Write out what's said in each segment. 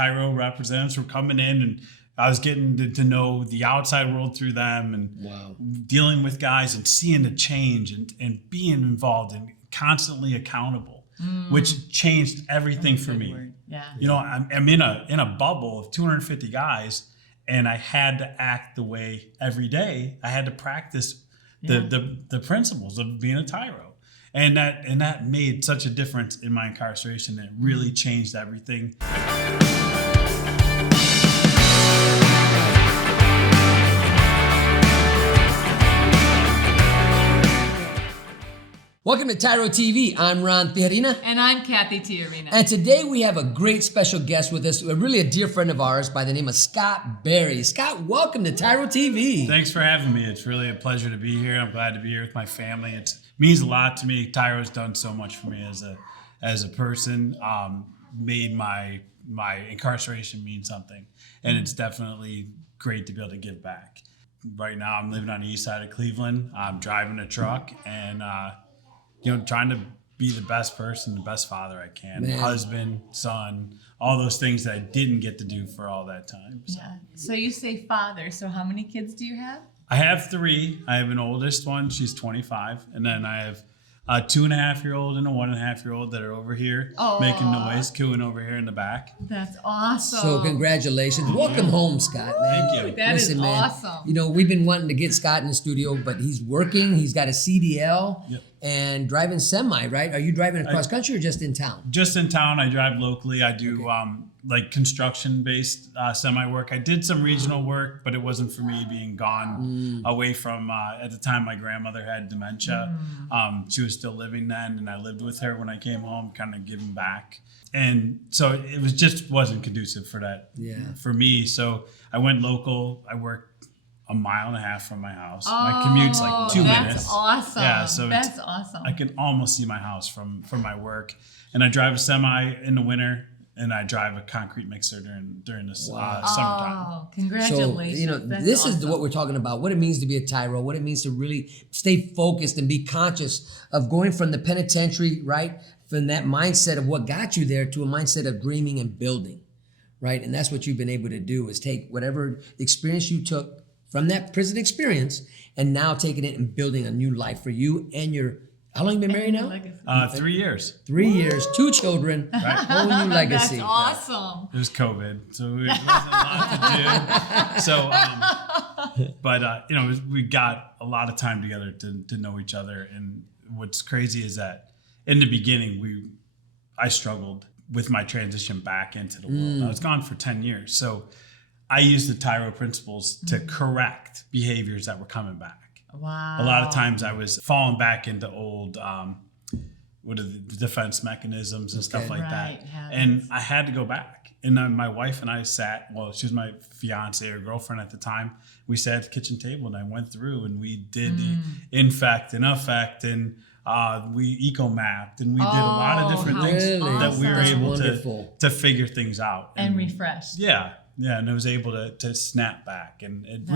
TYRO representatives were coming in, and I was getting to know the outside world through them, and dealing with guys and seeing the change and being involved and constantly accountable, which changed everything for me. Yeah. You know, I'm in a bubble of 250 guys, and I had to act the way every day. I had to practice the principles of being a TYRO. And that made such a difference in my incarceration. It really changed everything. Welcome to TYRO TV. I'm Ron Tijerina. And I'm Cathy Tijerina. And today we have a great special guest with us, really a dear friend of ours by the name of Scott Berry. Scott, welcome to TYRO TV. Thanks for having me. It's really a pleasure to be here. I'm glad to be here with my family. It means a lot to me. TYRO's done so much for me as a person. Made my incarceration mean something. And it's definitely great to be able to give back. Right now I'm living on the east side of Cleveland. I'm driving a truck and trying to be the best person, the best father I can, husband, son, all those things that I didn't get to do for all that time. So. Yeah. So you say father. So how many kids do you have? I have 3. I have an oldest one. She's 25. And then I have a 2.5-year-old and a 1.5-year-old that are over here making noise, cooing over here in the back. That's awesome. So congratulations. Welcome home, Scott, man. Thank you. That is awesome. You know, we've been wanting to get Scott in the studio, but he's working. He's got a CDL and driving semi, right? Are you driving across country or just in town? Just in town. I drive locally. I do like construction-based semi work. I did some regional work, but it wasn't for me being gone away from, at the time my grandmother had dementia. She was still living then, and I lived with her when I came home, kind of giving back. And so it was just wasn't conducive for that for me. So I went local. I worked 1.5 miles from my house. My commute's like 2 minutes. That's awesome. Yeah, so that's awesome. I can almost see my house from my work. And I drive a semi in the winter, and I drive a concrete mixer during the summertime. Oh, congratulations. So, this is what we're talking about, what it means to be a TYRO, what it means to really stay focused and be conscious of going from the penitentiary, right, from that mindset of what got you there to a mindset of dreaming and building, right? And that's what you've been able to do, is take whatever experience you took from that prison experience and now taking it and building a new life for you and your, how long you been married now? 3 years. 3 years, 2 children, whole new legacy. That's awesome. It was COVID, so it wasn't a lot to do. So, but we got a lot of time together to know each other. And what's crazy is that in the beginning, I struggled with my transition back into the world. I was gone for 10 years. So I used the TYRO principles to correct behaviors that were coming back. Wow. A lot of times I was falling back into old, what are the defense mechanisms and stuff like that. And I had to go back. And then my wife and I sat, she was my fiance or girlfriend at the time. We sat at the kitchen table and I went through and we did the infect and affect and we eco-mapped and we did a lot of different things that we were able to figure things out. And refresh. Yeah. Yeah, and I was able to snap back, and it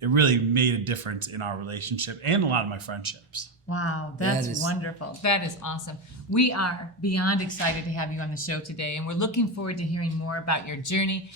really made a difference in our relationship and a lot of my friendships. Wow, that's wonderful. That is awesome. We are beyond excited to have you on the show today, and we're looking forward to hearing more about your journey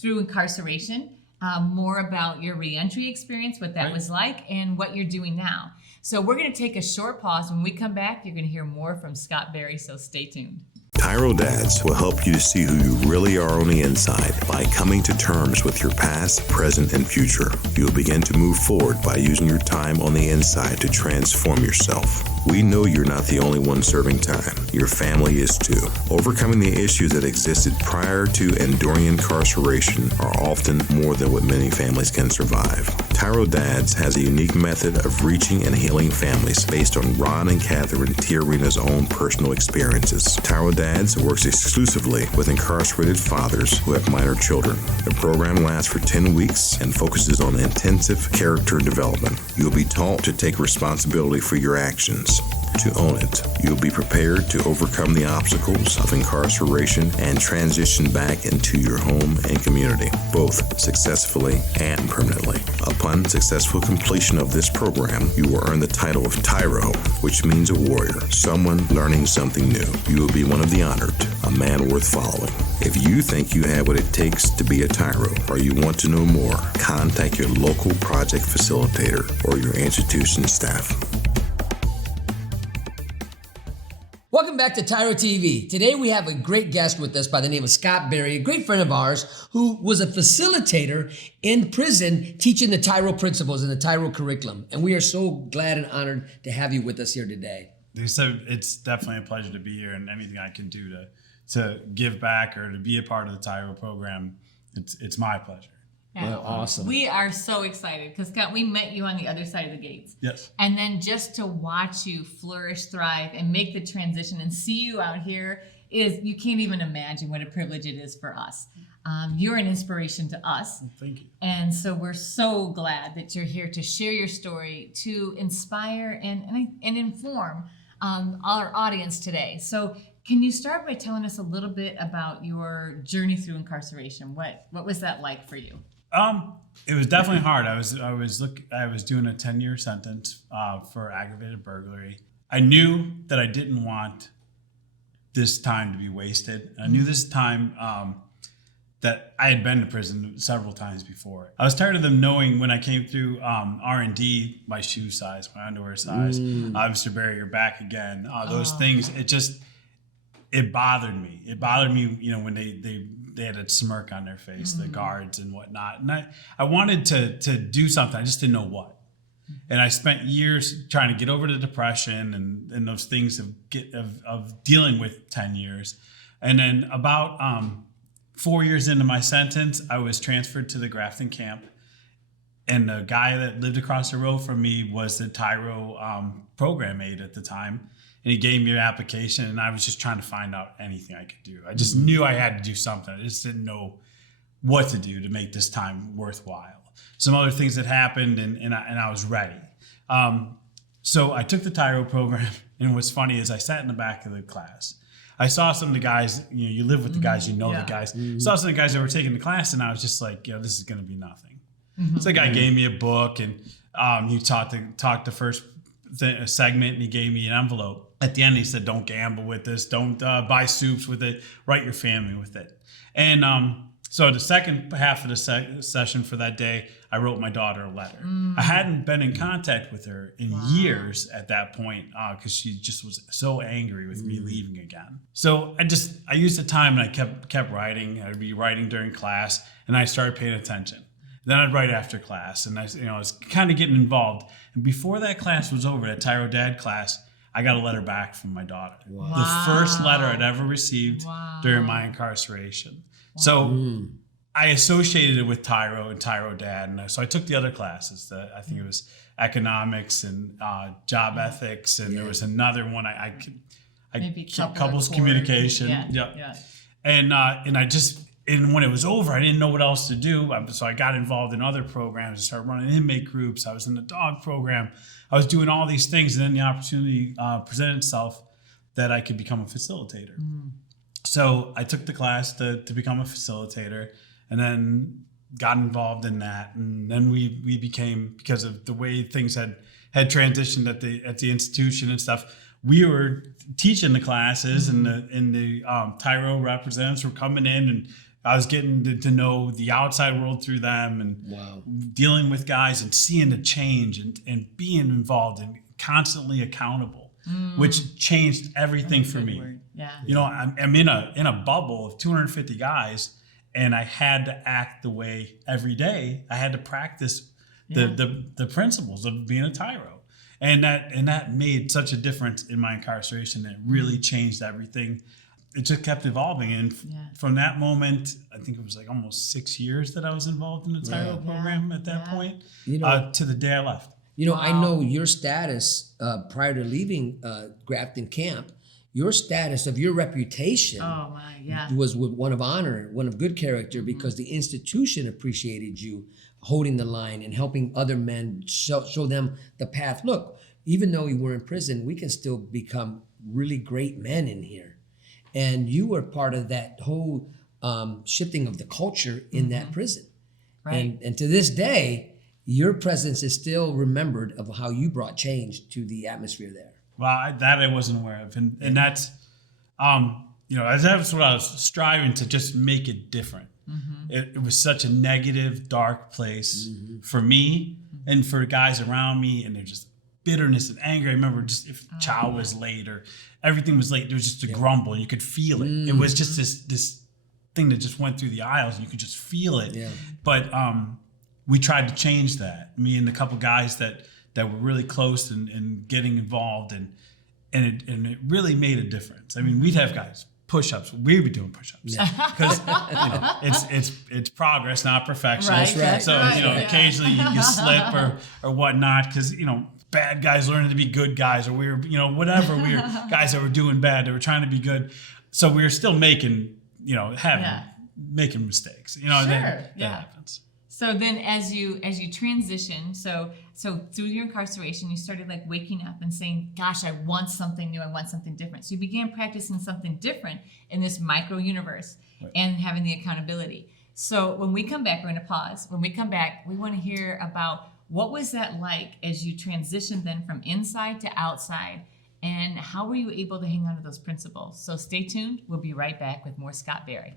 through incarceration, more about your reentry experience, what that was like, and what you're doing now. So we're going to take a short pause. When we come back, you're going to hear more from Scott Berry, so stay tuned. TYRO Dads will help you to see who you really are on the inside by coming to terms with your past, present, and future. You'll begin to move forward by using your time on the inside to transform yourself. We know you're not the only one serving time. Your family is too. Overcoming the issues that existed prior to and during incarceration are often more than what many families can survive. TYRO Dads has a unique method of reaching and healing families based on Ron and Cathy Tijerina's own personal experiences. TYRO Dads works exclusively with incarcerated fathers who have minor children. The program lasts for 10 weeks and focuses on intensive character development. You'll be taught to take responsibility for your actions. to own it. You'll be prepared to overcome the obstacles of incarceration and transition back into your home and community, both successfully and permanently. Upon successful completion of this program, you will earn the title of TYRO, which means a warrior, someone learning something new. You will be one of the honored, a man worth following. If you think you have what it takes to be a TYRO, or you want to know more, contact your local project facilitator or your institution staff. Welcome back to TYRO TV. Today we have a great guest with us by the name of Scott Berry, a great friend of ours who was a facilitator in prison teaching the TYRO principles and the TYRO curriculum. And we are so glad and honored to have you with us here today. So it's definitely a pleasure to be here, and anything I can do to give back or to be a part of the TYRO program, it's my pleasure. Yeah. Well, awesome. We are so excited because, Scott, we met you on the other side of the gates. Yes. And then just to watch you flourish, thrive, and make the transition and see you out here is, you can't even imagine what a privilege it is for us. You're an inspiration to us. Thank you. And so we're so glad that you're here to share your story, to inspire and inform our audience today. So can you start by telling us a little bit about your journey through incarceration? What was that like for you? It was definitely hard. I was doing a 10-year sentence for aggravated burglary. I knew that I didn't want this time to be wasted. I knew this time that I had been to prison several times before. I was tired of them knowing when I came through R&D, my shoe size, my underwear size, Mr. Berry, you're back again. Those things, it bothered me. It bothered me, when they had a smirk on their face, the guards and whatnot. And I wanted to do something. I just didn't know what. And I spent years trying to get over the depression and those things of dealing with 10 years. And then about 4 years into my sentence, I was transferred to the Grafton camp. And the guy that lived across the road from me was the TYRO program aide at the time. And he gave me an application, and I was just trying to find out anything I could do. I just knew I had to do something. I just didn't know what to do to make this time worthwhile. Some other things that happened, and I was ready. So I took the TYRO program, and what's funny is I sat in the back of the class. I saw some of the guys, you live with the guys, the guys. Saw some of the guys that were taking the class, and I was just like, this is going to be nothing. So the guy gave me a book, and he talked the first segment, and he gave me an envelope. At the end, he said, don't gamble with this. Don't buy soups with it. Write your family with it. And so the second half of the session for that day, I wrote my daughter a letter. I hadn't been in contact with her in years at that point because she just was so angry with me leaving again. So I used the time, and I kept writing. I'd be writing during class, and I started paying attention. Then I'd write after class, and I was kind of getting involved. And before that class was over, that TYRO Dad class, I got a letter back from my daughter. Wow. The first letter I'd ever received during my incarceration. Wow. So I associated it with TYRO and TYRO Dad. And so I took the other classes. I think it was economics and job ethics. And there was another one. Maybe couples communication. Yeah. And when it was over, I didn't know what else to do. So I got involved in other programs. I started running inmate groups. I was in the dog program. I was doing all these things. And then the opportunity presented itself that I could become a facilitator. So I took the class to become a facilitator, and then got involved in that. And then we became, because of the way things had transitioned at the institution and stuff, we were teaching the classes, and the TYRO representatives were coming in, and I was getting to know the outside world through them, and dealing with guys and seeing the change and being involved and constantly accountable, which changed everything for me. Yeah. I'm in a bubble of 250 guys, and I had to act the way every day. I had to practice the principles of being a TYRO. And that made such a difference in my incarceration. It really changed everything. It just kept evolving. And from that moment, I think it was like almost 6 years that I was involved in the TYRO program at that point, to the day I left. I know your status prior to leaving Grafton Camp. Your status of your reputation was one of honor, one of good character, because the institution appreciated you holding the line and helping other men show them the path. Look, even though we were in prison, we can still become really great men in here. And you were part of that whole shifting of the culture in that prison. Right. And to this day, your presence is still remembered of how you brought change to the atmosphere there. Well, I wasn't aware of, and that's, that's what I was striving to just make it different. It was such a negative, dark place for me and for guys around me, and there's just bitterness and anger. I remember just if chow was late or everything was late, there was just a grumble, and you could feel it. It was just this thing that just went through the aisles, and you could just feel it. Yeah. But we tried to change that. Me and a couple guys that were really close and getting involved, and it really made a difference. I mean, we'd have guys push-ups. We'd be doing push-ups because it's progress, not perfection. Right, that's So right. occasionally you slip or whatnot because bad guys learning to be good guys, or we were whatever, we were guys that were doing bad. They were trying to be good, so we were still making making mistakes. That happens. So then as you transition, so through your incarceration, you started like waking up and saying, gosh, I want something new. I want something different. So you began practicing something different in this micro universe and having the accountability. So when we come back, we're going to pause. When we come back, we want to hear about what was that like as you transitioned then from inside to outside, and how were you able to hang on to those principles? So stay tuned. We'll be right back with more Scott Berry.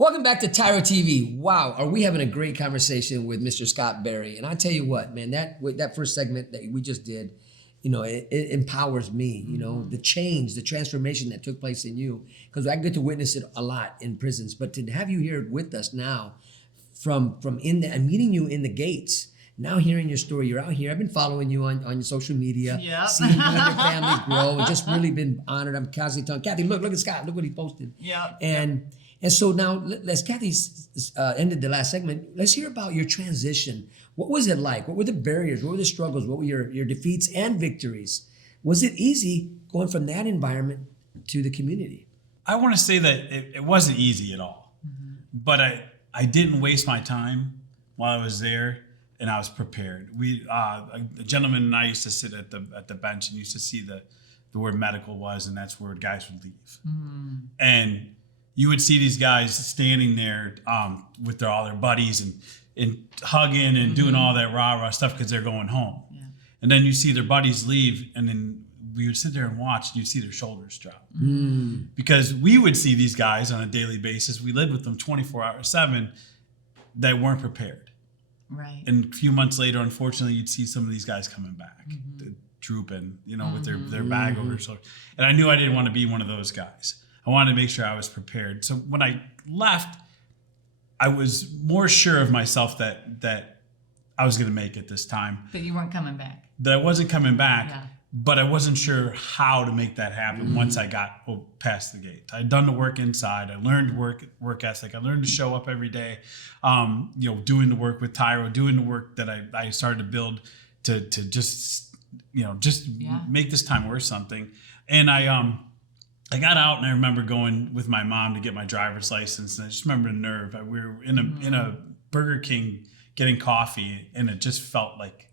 Welcome back to TYRO TV. Wow, are we having a great conversation with Mr. Scott Berry? And I tell you what, man, that first segment that we just did, it empowers me. The change, the transformation that took place in you, because I get to witness it a lot in prisons. But to have you here with us now, from in the and meeting you in the gates. Now hearing your story, you're out here. I've been following you on your social media, Yep. seeing you and your family grow, and just really been honored. I'm constantly telling Cathy, look at Scott, look what he posted. Yep. And so now, let's Cathy's ended the last segment. Let's hear about your transition. What was it like? What were the barriers? What were the struggles? What were your defeats and victories? Was it easy going from that environment to the community? I want to say that it wasn't easy at all, but I didn't waste my time while I was there, and I was prepared. A gentleman and I used to sit at the bench and used to see the where medical was, and that's where guys would leave. And you would see these guys standing there with all their buddies and hugging and doing all that rah-rah stuff because they're going home. Yeah. And then you see their buddies leave, and then we would sit there and watch, and you'd see their shoulders drop. Because we would see these guys on a daily basis. We lived with them 24/7 that weren't prepared. Right. And a few months later, unfortunately, you'd see some of these guys coming back, drooping, with their bag over their shoulder. And I knew I didn't want to be one of those guys. I wanted to make sure I was prepared. So when I left, I was more sure of myself that I was going to make it this time. That you weren't coming back. That I wasn't coming back, Yeah. but I wasn't sure how to make that happen once I got past the gate. I'd done the work inside. I learned work ethic. I learned to show up every day, doing the work with TYRO, doing the work that I started to build to just make this time worth something. And I got out, and I remember going with my mom to get my driver's license, and I just remember the nerve. We were in a Burger King getting coffee, and it just felt like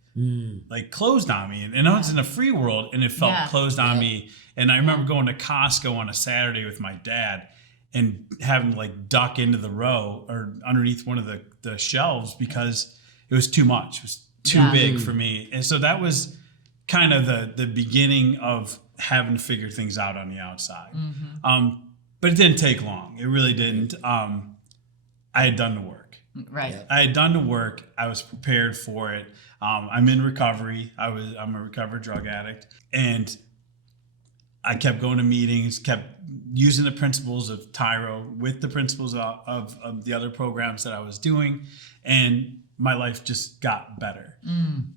closed on me. And I was in a free world, and it felt closed on me. And I remember going to Costco on a Saturday with my dad and having to duck into the row or underneath one of the shelves because it was too much. It was too big for me. And so that was kind of the beginning of having to figure things out on the outside. But it didn't take long. It really didn't. I had done the work. Right. I had done the work. I was prepared for it. I'm in recovery. I'm a recovered drug addict. And I kept going to meetings, kept using the principles of TYRO with the principles of the other programs that I was doing. And my life just got better.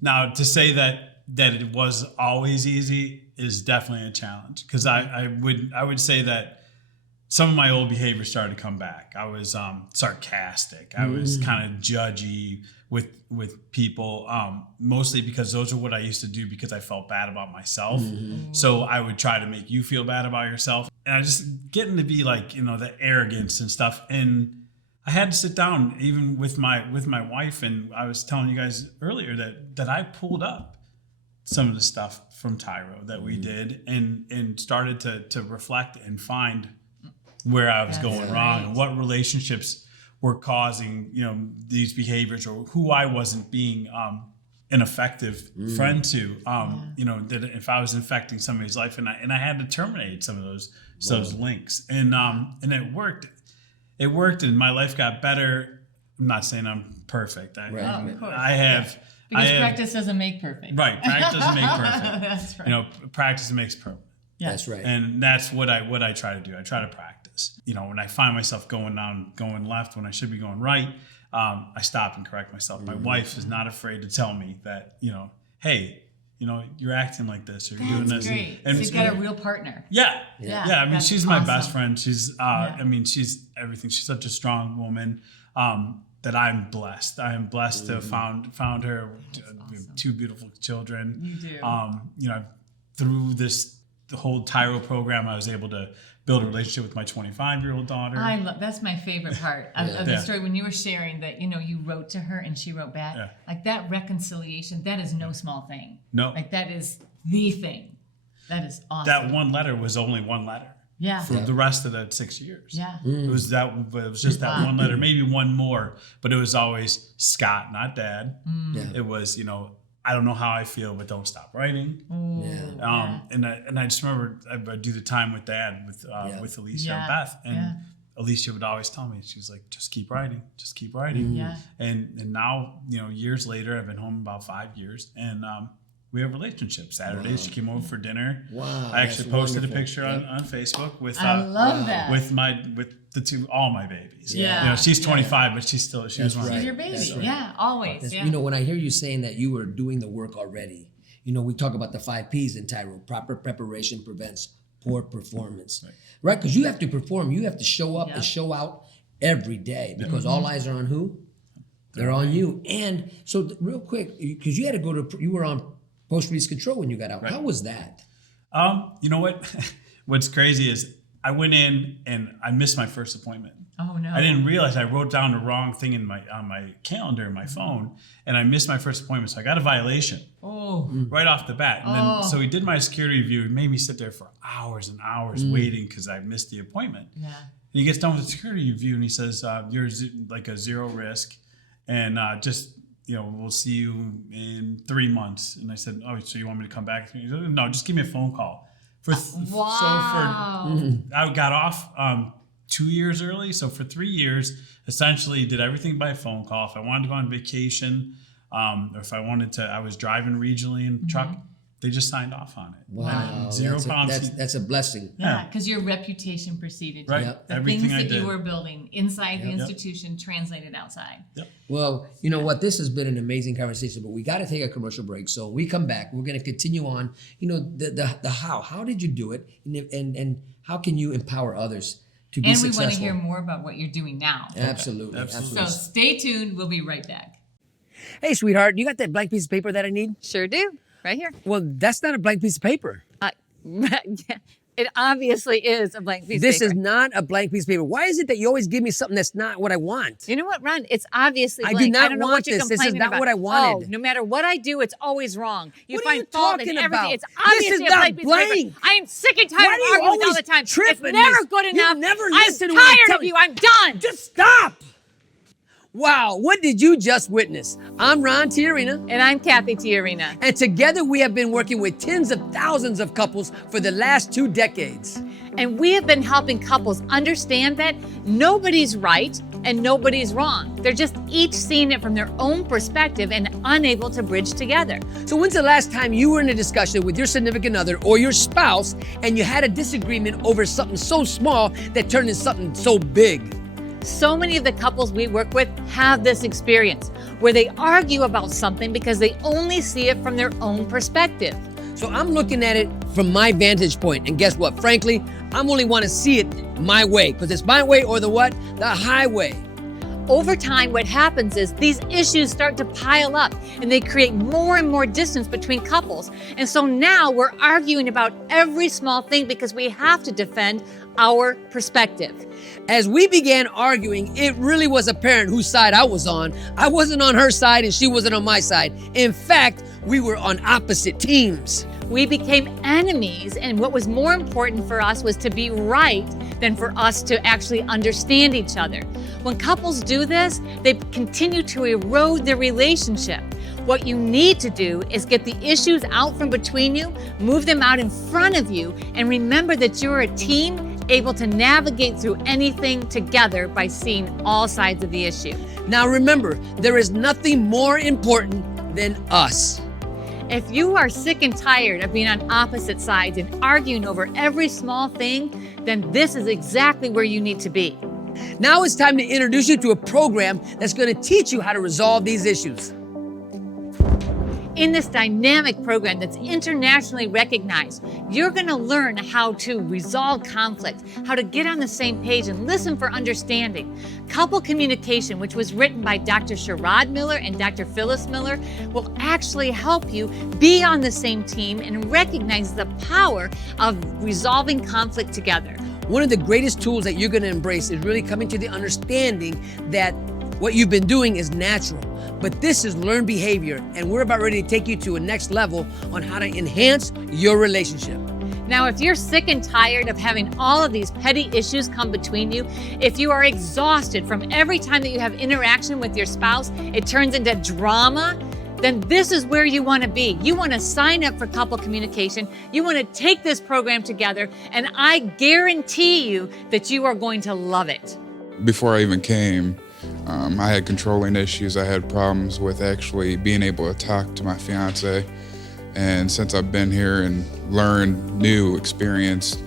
Now, to say that that it was always easy is definitely a challenge, because I would say that some of my old behavior started to come back. I was sarcastic. I was kind of judgy with people, mostly because those are what I used to do because I felt bad about myself. So I would try to make you feel bad about yourself. And I just getting to be like, the arrogance and stuff. And I had to sit down even with my wife, and I was telling you guys earlier that I pulled up some of the stuff from TYRO that we did and started to reflect and find where I was going wrong and what relationships were causing, these behaviors, or who I wasn't being an effective friend to, that if I was infecting somebody's life, and I had to terminate some of those links, and it worked. It worked, and my life got better. I'm not saying I'm perfect. Of course. I have. Because practice doesn't make perfect. Right, practice doesn't make perfect. That's right. Practice makes perfect. Yeah. That's right. And that's what I try to do. I try to practice. When I find myself going left when I should be going right, I stop and correct myself. My wife is not afraid to tell me that, hey, you're acting like this, or you're doing this. Great. And so you've got a real partner. Yeah. I mean, she's my best friend. She's, she's everything. She's such a strong woman. That I'm blessed. I am blessed to have found her. We have 2 beautiful children. You do. Through the whole TYRO program, I was able to build a relationship with my 25-year-old daughter. That's my favorite part of the story, when you were sharing that, you wrote to her and she wrote back. Yeah. Like that reconciliation, that is no small thing. No. Like that is the thing. That is awesome. That one letter was only one letter. Yeah. For the rest of the 6 years. Yeah. It was just that one letter, maybe one more, but it was always Scott, not Dad. Yeah. It was, I don't know how I feel, but don't stop writing. And I just remember I'd do the time with Dad, with Alicia and Beth, and Alicia would always tell me, she was like, just keep writing, just keep writing. Yeah. And now, years later, I've been home about 5 years, and we have a relationship. Saturday, she came over for dinner. Wow, I actually posted wonderful. a picture on Facebook with I love that. with all my babies. Yeah. She's 25, but she was one. She's your baby. That's right. Yeah, always. Yeah. When I hear you saying that you were doing the work already, we talk about the 5 P's in TYRO. Proper preparation prevents poor performance. Right? Because you have to perform. You have to show up and show out every day, because all eyes are on who? They're on you. And so real quick, because you had to you were on post-release control when you got out. Right. How was that? You know what? What's crazy is I went in and I missed my first appointment. Oh no. I didn't realize I wrote down the wrong thing on my calendar in my phone, and I missed my first appointment. So I got a violation right off the bat. And then so he did my security review. He made me sit there for hours and hours waiting because I missed the appointment. Yeah. And he gets done with the security review and he says, you're like a 0 risk, and we'll see you in 3 months. And I said, oh, so you want me to come back? He said, no, just give me a phone call. I got off 2 years early. So for 3 years, essentially did everything by phone call. If I wanted to go on vacation, or if I wanted to, I was driving regionally in a truck, they just signed off on it. Wow. Zero problems. That's a blessing. Yeah, because your reputation preceded you. Right. Yep. The Everything things I that you did. were building inside the institution translated outside. Yep. Well, you know what? This has been an amazing conversation, but we got to take a commercial break. So when we come back, we're going to continue on. The how. How did you do it, and how can you empower others to be successful? And we want to hear more about what you're doing now. Absolutely. So stay tuned. We'll be right back. Hey, sweetheart, you got that blank piece of paper that I need? Sure do. Right here. Well, that's not a blank piece of paper. It obviously is a blank piece of This paper. is not a blank piece of paper. Why is it that you always give me something that's not what I want? You know what, Ron? It's obviously I blank. do not don't know want what you're this. This is complaining not about. what I wanted. Oh, no matter what I do, it's always wrong. You What are find you fault in talking everything. about? It's This obviously is a not blank piece of paper. blank. I am sick and tired Why of do you arguing all always the time. trip It's in never this? good You enough. never I'm listen to what I'm tired telling of you. you. I'm done. Just stop! Wow, what did you just witness? I'm Ron Tijerina. And I'm Cathy Tijerina. And together we have been working with tens of thousands of couples for the last 2 decades. And we have been helping couples understand that nobody's right and nobody's wrong. They're just each seeing it from their own perspective and unable to bridge together. So when's the last time you were in a discussion with your significant other or your spouse and you had a disagreement over something so small that turned into something so big? So many of the couples we work with have this experience. where they argue about something because they only see it from their own perspective. So I'm looking at it from my vantage point, and guess what? Frankly, I only want to see it my way, because it's my way or the what? The highway. Over time, what happens is these issues start to pile up and they create more and more distance between couples. And so now we're arguing about every small thing because we have to defend our perspective. As we began arguing, it really was apparent whose side I was on. I wasn't on her side and she wasn't on my side. In fact, we were on opposite teams. We became enemies, and what was more important for us was to be right than for us to actually understand each other. When couples do this, they continue to erode their relationship. What you need to do is get the issues out from between you, move them out in front of you, and remember that you're a team able to navigate through anything together by seeing all sides of the issue. Now remember, there is nothing more important than us. If you are sick and tired of being on opposite sides and arguing over every small thing, then this is exactly where you need to be. Now it's time to introduce you to a program that's going to teach you how to resolve these issues. In this dynamic program that's internationally recognized, you're going to learn how to resolve conflict, how to get on the same page and listen for understanding. Couple communication, which was written by Dr. Sherrod Miller and Dr. Phyllis Miller, will actually help you be on the same team and recognize the power of resolving conflict together. One of the greatest tools that you're going to embrace is really coming to the understanding that what you've been doing is natural. But this is learned behavior, and we're about ready to take you to a next level on how to enhance your relationship. Now, if you're sick and tired of having all of these petty issues come between you, if you are exhausted from every time that you have interaction with your spouse, it turns into drama, then this is where you want to be. You want to sign up for couple communication. You want to take this program together, and I guarantee you that you are going to love it. Before I even came, I had controlling issues. I had problems with actually being able to talk to my fiance. And since I've been here and learned new experienced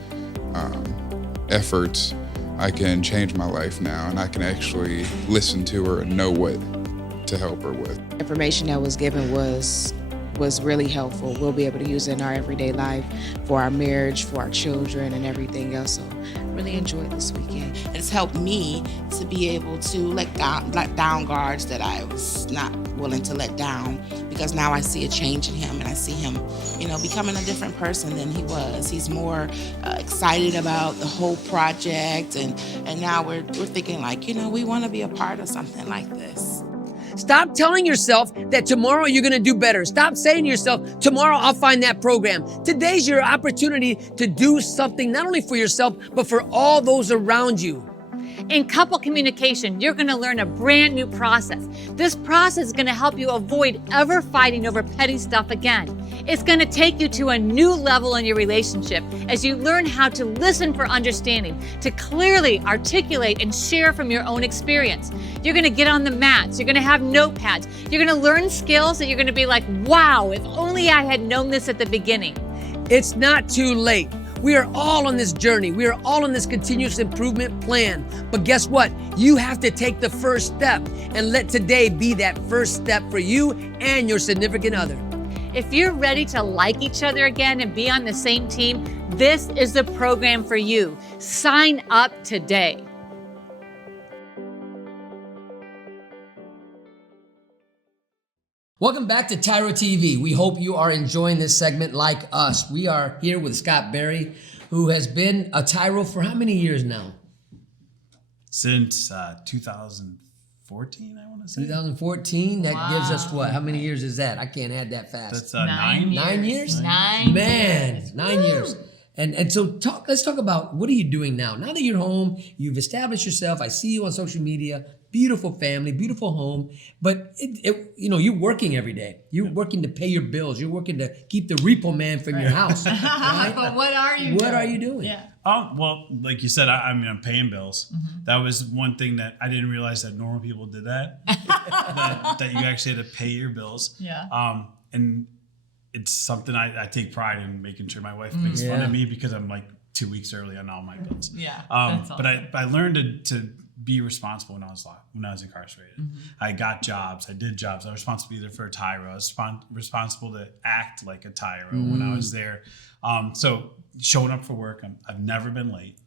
efforts, I can change my life now, and I can actually listen to her and know what to help her with. Information that was given was really helpful. We'll be able to use it in our everyday life for our marriage, for our children, and everything else. So really enjoyed this weekend. It's helped me to be able to let down guards that I was not willing to let down, because now I see a change in him, and I see him, becoming a different person than he was. He's more excited about the whole project, and now we're thinking like, we want to be a part of something like this. Stop telling yourself that tomorrow you're going to do better. Stop saying to yourself, tomorrow I'll find that program. Today's your opportunity to do something not only for yourself, but for all those around you. In couple communication, you're going to learn a brand new process. This process is going to help you avoid ever fighting over petty stuff again. It's going to take you to a new level in your relationship as you learn how to listen for understanding, to clearly articulate and share from your own experience. You're going to get on the mats. You're going to have notepads. You're going to learn skills that you're going to be like, wow, if only I had known this at the beginning. It's not too late. We are all on this journey. We are all on this continuous improvement plan. But guess what? You have to take the first step, and let today be that first step for you and your significant other. If you're ready to like each other again and be on the same team, this is the program for you. Sign up today. Welcome back to TYRO TV. We hope you are enjoying this segment like us. We are here with Scott Berry, who has been a TYRO for how many years now? Since 2014, I want to say. 2014. That gives us what? How many years is that? I can't add that fast. That's 9. 9 years? 9 Man, years. 9 years. And so let's talk about, what are you doing now? Now that you're home, you've established yourself. I see you on social media. Beautiful family, beautiful home. But you're working every day. You're working to pay your bills. You're working to keep the repo man from your house. Right? But what are you doing? What are you doing? Yeah. Well, like you said, I'm paying bills. Mm-hmm. That was one thing that I didn't realize that normal people did that. that you actually had to pay your bills. Yeah. And it's something I take pride in, making sure my wife makes fun Yeah. of me because I'm like 2 weeks early on all my bills. Yeah. But I learned to be responsible when I was incarcerated. I got jobs. I did jobs. I was responsible to be there for a TYRO. I was responsible to act like a TYRO when I was there. So showing up for work, I've never been late.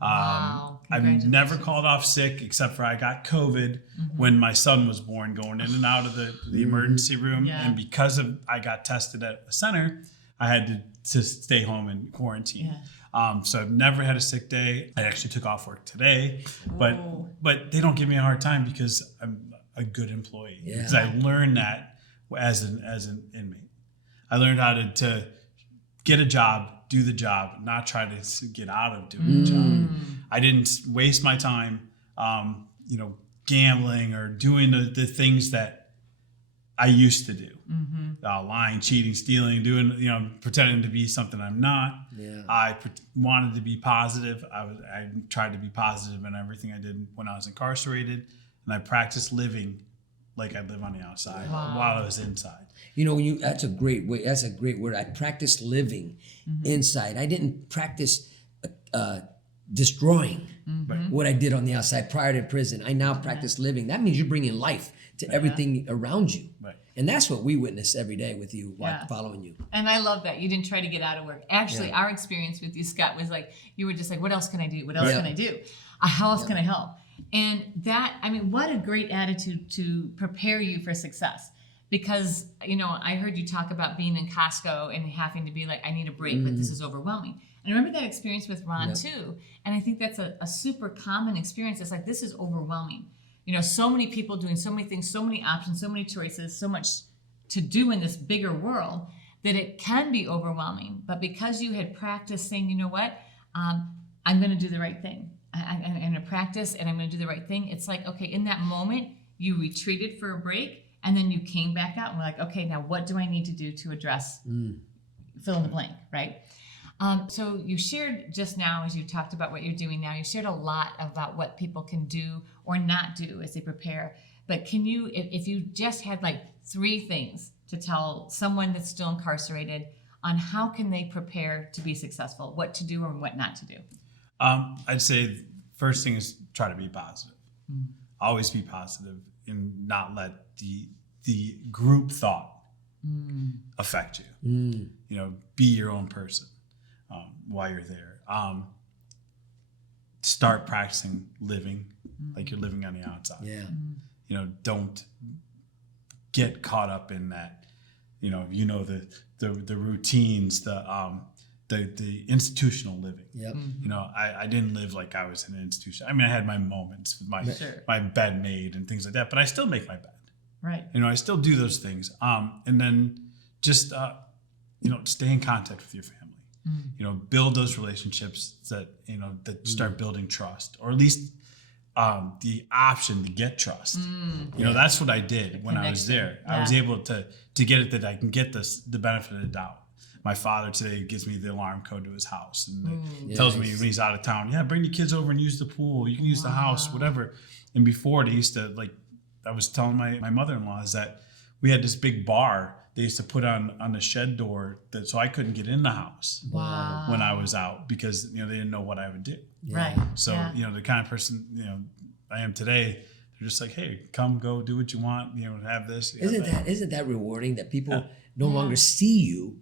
Wow. I've never Congratulations. called off sick except for I got COVID when my son was born, going in and out of the emergency room. Yeah. And because I got tested at a center, I had to stay home in quarantine. So I've never had a sick day. I actually took off work today, but they don't give me a hard time because I'm a good employee. Yeah. Because I learned that as an inmate. I learned how to get a job, do the job, not try to get out of doing the job. I didn't waste my time, gambling or doing the things that I used to do. Lying, cheating, stealing, pretending to be something I'm not. Yeah. I wanted to be positive. I tried to be positive in everything I did when I was incarcerated, and I practiced living like I live on the outside while I was inside. That's a great way. That's a great word. I practiced living inside. I didn't practice destroying what I did on the outside prior to prison. I now practice living. That means you're bringing life to everything around you. Right. And that's what we witness every day with you, Yeah. following you. And I love that. You didn't try to get out of work. Actually, our experience with you, Scott, was like, you were just like, what else can I do? What else can I do? How else can I help? And that, what a great attitude to prepare you for success. Because, I heard you talk about being in Costco and having to be like, I need a break, but this is overwhelming. And I remember that experience with Ron too. And I think that's a super common experience. It's like, this is overwhelming. So many people doing so many things, so many options, so many choices, so much to do in this bigger world that it can be overwhelming. But because you had practiced saying, you know what, I'm going to do the right thing. I'm going to practice and I'm going to do the right thing. It's like, okay, in that moment, you retreated for a break and then you came back out and we're like, okay, now what do I need to do to address fill in the blank, right? So you shared just now, as you talked about what you're doing now, you shared a lot about what people can do or not do as they prepare. But can you, if you just had like 3 things to tell someone that's still incarcerated on how can they prepare to be successful, what to do or what not to do? I'd say first thing is try to be positive. Always be positive and not let the group thought affect you. Be your own person while you're there. Start practicing living like you're living on the outside. Yeah. Don't get caught up in that. The routines, the institutional living. Yep. I didn't live like I was in an institution. I had my moments with my bed made and things like that, but I still make my bed. Right. I still do those things. And then just stay in contact with your family. Build those relationships that that start building trust, or at least the option to get trust. That's what I did when I was there. I was able to get it, that I can get the benefit of the doubt. My father today gives me the alarm code to his house and tells me when he's out of town, bring the kids over and use the pool. You can use the house, whatever. And before, they used to, I was telling my mother-in-law, is that we had this big bar they used to put on the shed door so I couldn't get in the house when I was out, because they didn't know what I would do. Right. So the kind of person I am today, they're just like, hey, come, go, do what you want. Have this. Isn't that rewarding that people no longer see you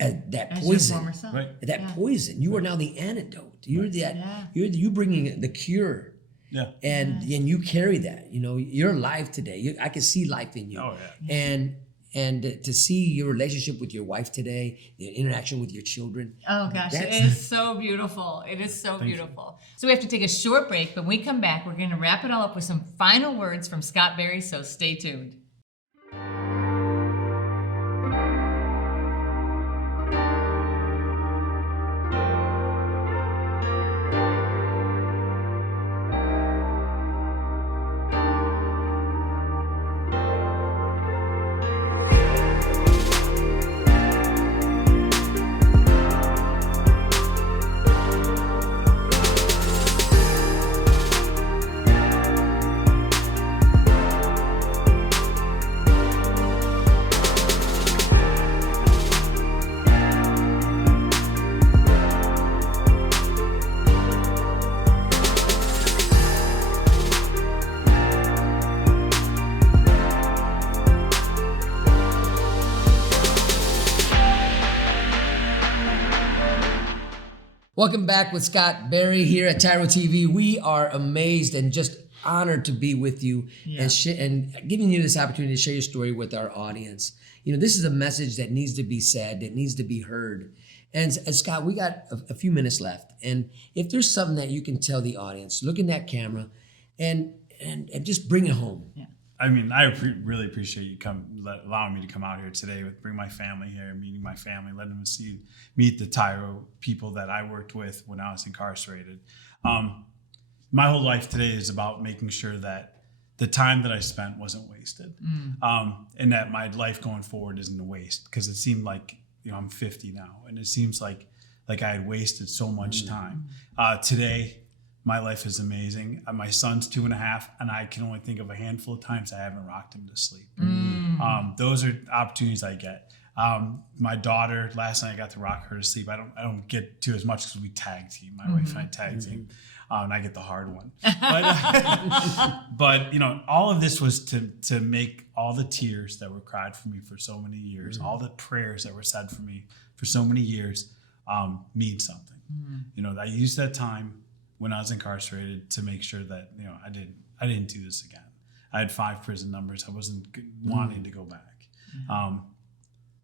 as that As poison? your former self. Right. That poison. You are now the antidote. You're you bringing the cure. Yeah. And you carry that. You're alive today. I can see life in you. Oh yeah. And to see your relationship with your wife today, the interaction with your children. Oh gosh, it is so beautiful. It is so beautiful. So we have to take a short break. When we come back, we're going to wrap it all up with some final words from Scott Berry. So stay tuned. Welcome back with Scott Berry here at TYRO TV. We are amazed and just honored to be with you and giving you this opportunity to share your story with our audience. You know, this is a message that needs to be said, that needs to be heard. And Scott, we got a few minutes left. And if there's something that you can tell the audience, look in that camera and just bring it home. Yeah. I mean, I really appreciate you allowing me to come out here today, bring my family here, meeting my family, letting them meet the TYRO people that I worked with when I was incarcerated. My whole life today is about making sure that the time that I spent wasn't wasted, and that my life going forward isn't a waste. Because it seemed like, you know, I'm 50 now, and it seems like I had wasted so much time. Today, my life is amazing. My son's 2.5, and I can only think of a handful of times I haven't rocked him to sleep. Those are opportunities I get. My daughter, last night I got to rock her to sleep. I don't get to as much because we tag team. My wife and I tag team, and I get the hard one. But you know, all of this was to make all the tears that were cried for me for so many years, all the prayers that were said for me for so many years, mean something. You know, I used that time when I was incarcerated to make sure that, you know, I didn't do this again. I had 5 prison numbers. I wasn't wanting to go back.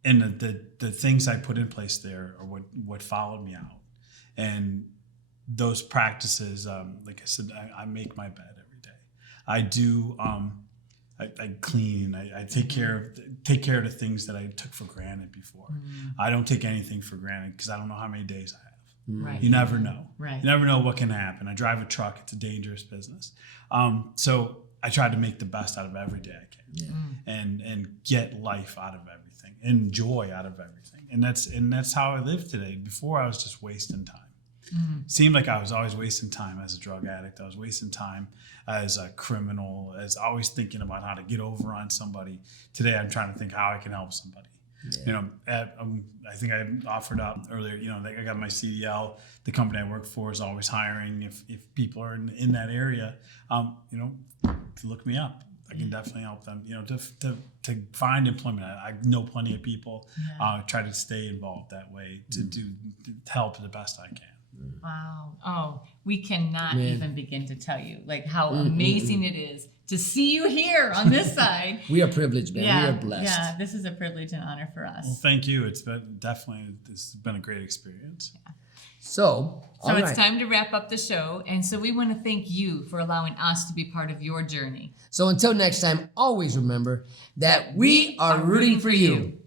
And the things I put in place there are what followed me out. And those practices, like I said, I make my bed every day. I do, I clean, I take care of the things that I took for granted before. I don't take anything for granted because I don't know how many days I have. Right. You never know. Right. You never know what can happen. I drive a truck. It's a dangerous business. So I try to make the best out of every day I can, and get life out of everything, and joy out of everything. And that's how I live today. Before I was just wasting time. Seemed like I was always wasting time as a drug addict. I was wasting time as a criminal, as always thinking about how to get over on somebody. Today I'm trying to think how I can help somebody. You know, I think I offered up earlier, you know, I got my CDL. The company I work for is always hiring. If people are in that area, you know, to look me up. I can definitely help them, you know, to find employment. I know plenty of people. Try to stay involved that way to help the best I can. Wow. Oh, we cannot even begin to tell you like how amazing it is to see you here on this side. We are privileged, man. We are blessed. Yeah, this is a privilege and honor for us. Well, thank you. This has been a great experience. So it's time to wrap up the show. And so we want to thank you for allowing us to be part of your journey. So until next time, always remember that we are rooting for you.